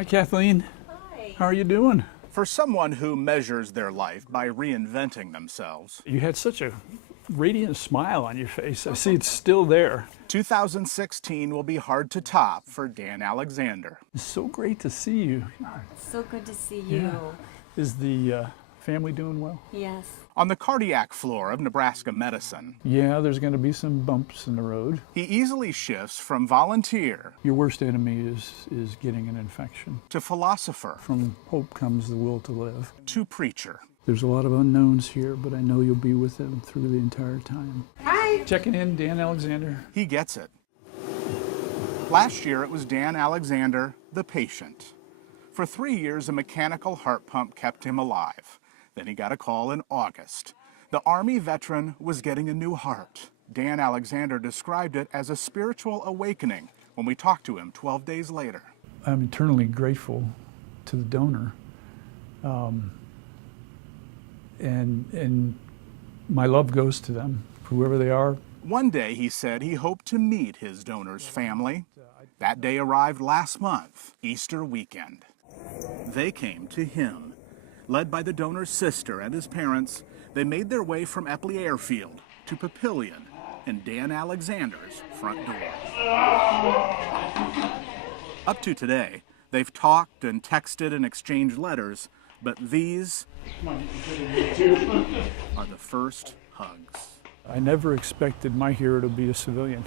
Hi, Kathleen. Hi. How are you doing? For someone who measures their life by reinventing themselves, You had such a radiant smile on your face. I see it's still there. 2016 will be hard to top for Dan Alexander. It's so great to see you. So good to see you. Yeah. Is the family doing well? Yes. On the cardiac floor of Nebraska medicine, Yeah, there's going to be some bumps in the road. he easily shifts from volunteer Your worst enemy is getting an infection. to philosopher From hope comes the will to live. to preacher. There's a lot of unknowns here, but I know you'll be with them through the entire time. Hi. Checking in, Dan Alexander. He gets it. Last year it was Dan Alexander, the patient. For 3 years, a mechanical heart pump kept him alive. Then he got a call in August. The Army veteran was getting a new heart. Dan Alexander described it as a spiritual awakening when we talked to him 12 days later. I'm eternally grateful to the donor. And my love goes to them, whoever they are. One day, he said he hoped to meet his donor's family. That day arrived last month, Easter weekend. They came to him. Led by the donor's sister and his parents, they made their way from Epley Airfield to Papillion and Dan Alexander's front door. Up to today, they've talked and texted and exchanged letters, but these are the first hugs. I never expected my hero to be a civilian,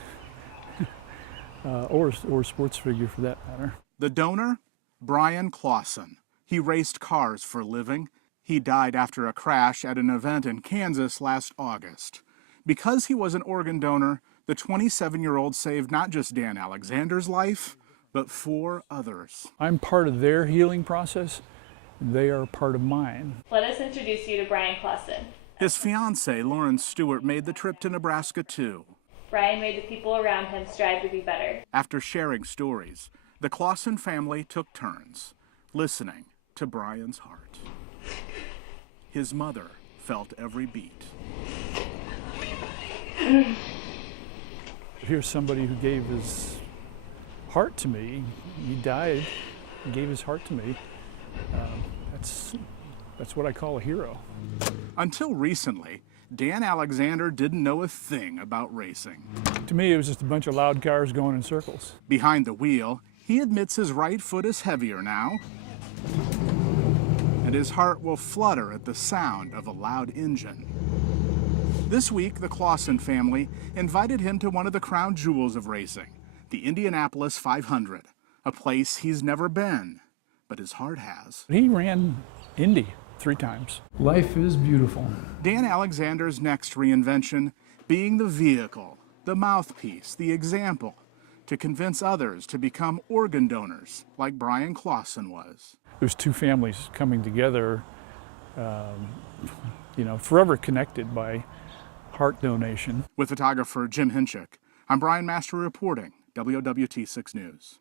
or a sports figure for that matter. The donor, Brian Clausen. He raced cars for a living. He died after a crash at an event in Kansas last August. Because he was an organ donor, the 27-year-old saved not just Dan Alexander's life, but 4 others. I'm part of their healing process, and they are part of mine. Let us introduce you to Brian Clausen. His fiancée, Lauren Stewart, made the trip to Nebraska too. Brian made the people around him strive to be better. After sharing stories, the Clausen family took turns, listening to Brian's heart. His mother felt every beat. Here's somebody who gave his heart to me. He died, he gave his heart to me. That's what I call a hero. Until recently, Dan Alexander didn't know a thing about racing. To me, it was just a bunch of loud cars going in circles. Behind the wheel, he admits his right foot is heavier now, and his heart will flutter at the sound of a loud engine. This week, the Clausen family invited him to one of the crown jewels of racing, the Indianapolis 500, a place he's never been, but his heart has. He ran Indy 3 times. Life is beautiful. Dan Alexander's next reinvention being the vehicle, the mouthpiece, the example, to convince others to become organ donors like Brian Clausen was. There's 2 families coming together, forever connected by heart donation. With photographer Jim Hinchik, I'm Brian Mastre reporting, WOWT 6 News.